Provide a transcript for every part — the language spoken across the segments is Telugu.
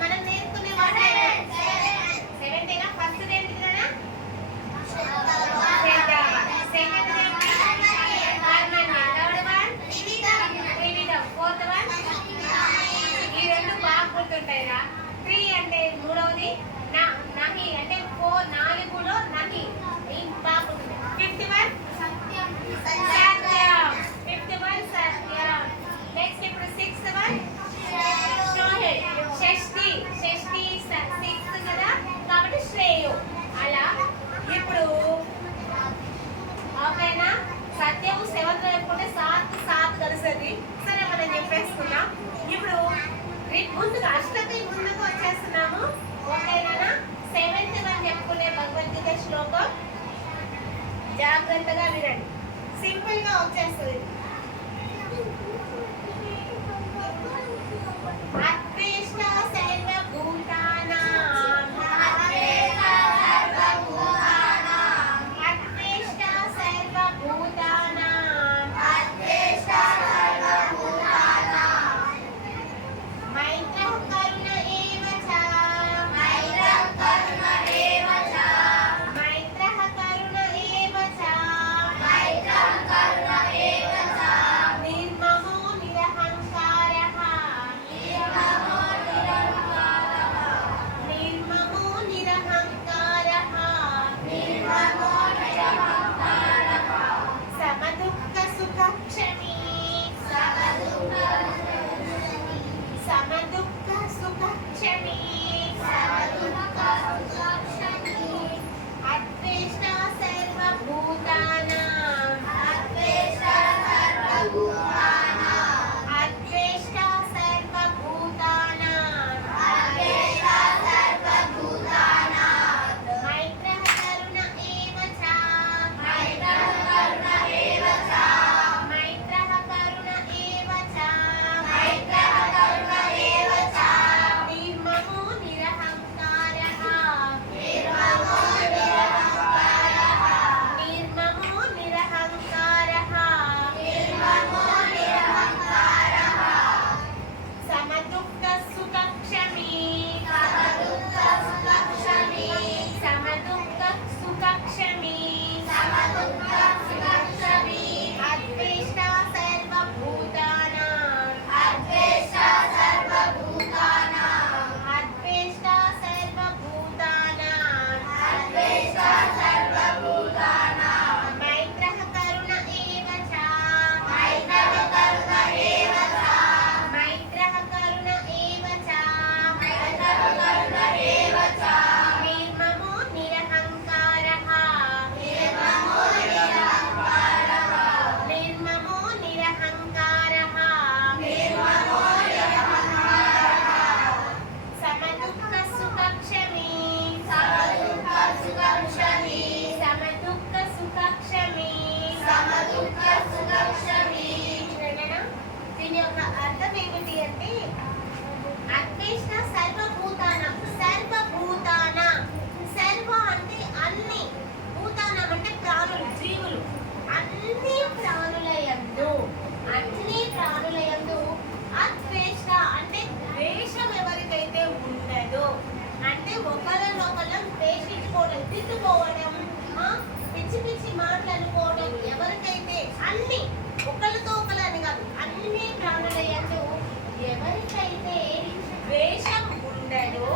మనం నేర్చుకునే వాడు సెవెంతేనా ఫస్ట్ ఏంటిది నాన్న సెకండ్ ఏంటి పర్మనెంట్ థర్డ్ వన్ త్రివిధం ఫోర్త్ వన్ ఈ రెండు బాగా గుర్తుంటాయిరా 3 అంటే మూడవది నహి అంటే 4 నహి ఈ బాగా గుర్తుంటాయి 51 సత్యం 51 సత్యం నెక్స్ట్ ఇప్పుడు 6th వన్ షష్ఠి సిక్స్త్ కదా కాబట్టి శ్రేయు అలా ఇప్పుడు ఓకేనా సత్యము 7th చెప్పుకుంటే సాత్ కలిసేది సరే మనం చెప్పేసుకున్నాం ఇప్పుడు ముందుగా అష్టమి ముందుకు వచ్చేస్తున్నాము ఓకేనా 7th వన్ చెప్పుకునే భగవద్గీత శ్లోకం జాగ్రత్తగా వినండి సింపుల్ గా వచ్చేస్తుంది అద్వేష్ట సర్వభూతానాం అద్వేష్ట సర్వభూతానాం మైత్రః కరుణ ఏవ చ మైత్రః కరుణ ఏవ చ నిర్మమో నిరహంకారః సమదుఃఖ సుఖ క్షమీ అద్వేష్ట సర్వభూతానాం మైత్రః కరుణ ఏవ చ నిర్మమో నిరహంకారః సమదుఃఖ సుఖ క్షమీ అద్వేష్ట సర్వభూతానాం మైత్రః కరుణ ఏవ చ నిర్మమో నిరహంకారః సమదుఃఖ సుఖ క్షమీ దీని యొక్క అర్థం ఏమిటి అంటే అద్వేష్ట సర్వభూతానం సర్వ అంటే అన్ని భూతానం అంటే ప్రాణులు జీవులు అన్ని ప్రాణులయందు అద్వేష్ట అంటే ద్వేషం ఎవరికైతే ఉండదో అంటే ఒకరినొకరు ద్వేషించుకోవడం తిట్టుకోవడం పిచ్చి మాటలు అనుకోవడం ఎవరికైతే అన్ని ఒకరితో ఒకరని కాదు అన్ని ప్రాణులయందు ఎవరికైతే ద్వేషం ఉండదో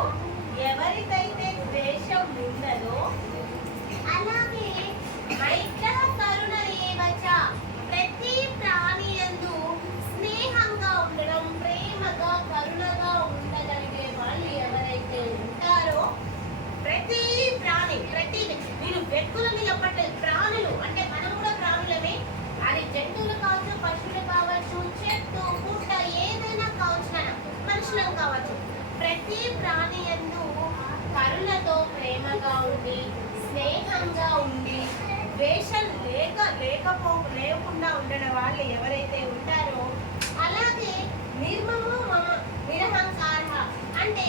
అలాగే మైత్రః కరుణ ఏవ చ ప్రతి ప్రాణియందు స్నేహంగా ఉండడం ప్రేమగా కరుణగా ఉండగలిగే వాళ్ళు ఎవరైతే ఉంటారో ప్రతి ప్రాణి మీరు వ్యక్తులని చెప్పట్లేదు ప్రాణులు అంటే మనం కూడా ప్రాణులమే అది జంతువులు కావచ్చు పశువులు కావచ్చు చెట్టు పుట్ట ఏదైనా కావచ్చు మనుషులం కావచ్చు ప్రతి ప్రాణి యందు కరుణతో ప్రేమగా ఉండి స్నేహంగా ఉండి ద్వేషం లేకుండా ఉండడం వాళ్ళు ఎవరైతే ఉంటారో అలాగే నిర్మమో నిరహంకార అంటే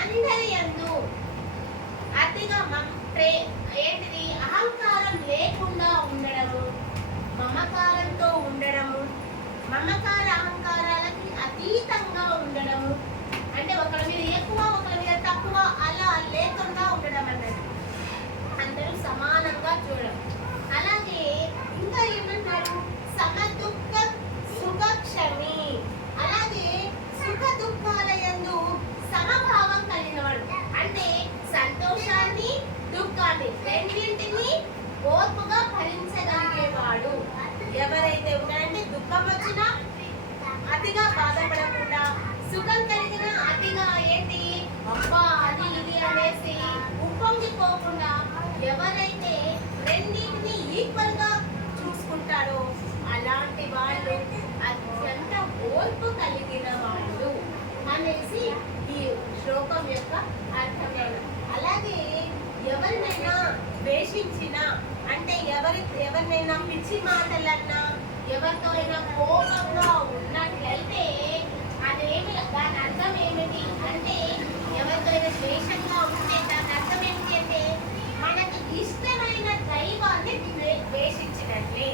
అందరి యందు అతిగా ఏంటిది అహంకారం లేకుండా ఉండడము మమకారంతో ఉండడము మమకార అహంకారాలకి అతీతంగా ఉండడము అంటే ఒకరి మీద ఎక్కువ సుఖం కలిగిన అతిగా ఏంటి అబ్బా అది ఇది అనేసి ఉప్పొంగిపోకుండా ఎవరైతే రెండింటిని ఈక్వల్ గా చూసుకుంటారో అలాంటి వాళ్ళు అత్యంత ఓర్పు కలిగిన వాళ్ళు అనేసి ఈ శ్లోకం యొక్క అర్థమైన. అలాగే ఎవరినైనా ద్వేషించినా అంటే ఎవరినైనా పిచ్చి మాటలన్నా ఎవరితో అయినా కోపంగా ఉన్నట్లయితే అదేమి దాని అర్థం ఏమిటి అంటే ఎవరితో అయినా ద్వేషంగా ఉంటే దాని అర్థం ఏమిటి అంటే మనకి ఇష్టమైన దైవాన్ని ద్వేషించినట్లే,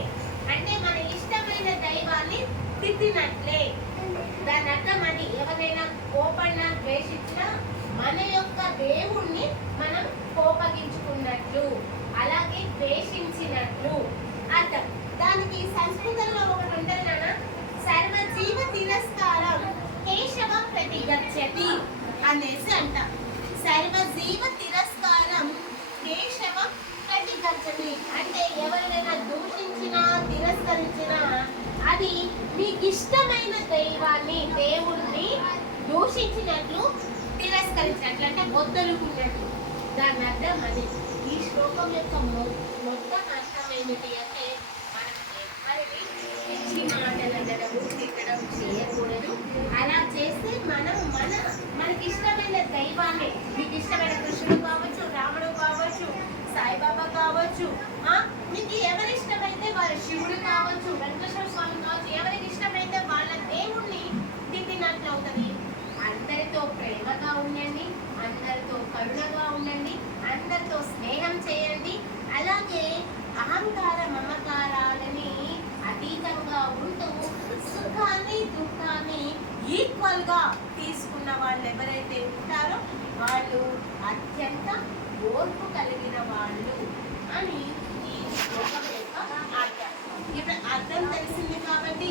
అంటే మన ఇష్టమైన దైవాన్ని తిట్టినట్లే. దాని అర్థం అది ఎవరైనా కోపన్నా ద్వేషించినా మన యొక్క దేవుణ్ణి మనం కోపగించుకున్నట్లు అలాగే ద్వేషించినట్లు అర్థం. దానికి సంస్కృతంలో ఒకటి ఉంటుంది నాన్న, సర్వజీవ తిరస్కారం కేశవ ప్రతిగచ్చతి అనేసి అంట. సర్వజీవ తిరస్కారం కేశవ ప్రతిగచ్చతి అంటే ఎవరైనా దూషించినా తిరస్కరించినా అది మీకు ఇష్టమైన దైవాన్ని దేవుణ్ణి దూషించినట్లు తిరస్కరించినట్లు అంటే వద్దనుకున్నట్లు. దాని అర్థం అది. ఈ శ్లోకం యొక్క మొత్తం అర్థం ఏమిటి అంటే మనం ఎవరిని పిచ్చి మాటలు అనడము తిట్టడం చేయకూడదు. అలా చేస్తే మనకి ఇష్టమైన దైవాన్ని, మీకు ఇష్టమైన కృష్ణుడు కావచ్చు, రాముడు కావచ్చు, సాయిబాబా కావచ్చు, మీకు ఎవరి ఇష్టమైతే వారి శివుడు కావచ్చు, వెంకటేశ్వర స్వామి కావచ్చు, ఎవరికి ఇష్టమైతే వాళ్ళ దేవుణ్ణి తిట్టినట్లు అవుతుంది. అందరితో ప్రేమగా ఉండండి, అందరితో కరుణగా ఉండండి, అందరితో స్నేహం చేయండి. అలాగే అహంకార మమకారాలని అతీతంగా ఉంటూ సుఖాన్ని దుఃఖాన్ని ఈక్వల్ గా తీసుకున్న వాళ్ళు ఎవరైతే ఉంటారో వాళ్ళు అత్యంత ఓర్పు కలిగిన వాళ్ళు అని ఈ శ్లోకం యొక్క అర్థం. ఇప్పుడు అర్థం తెలిసింది కాబట్టి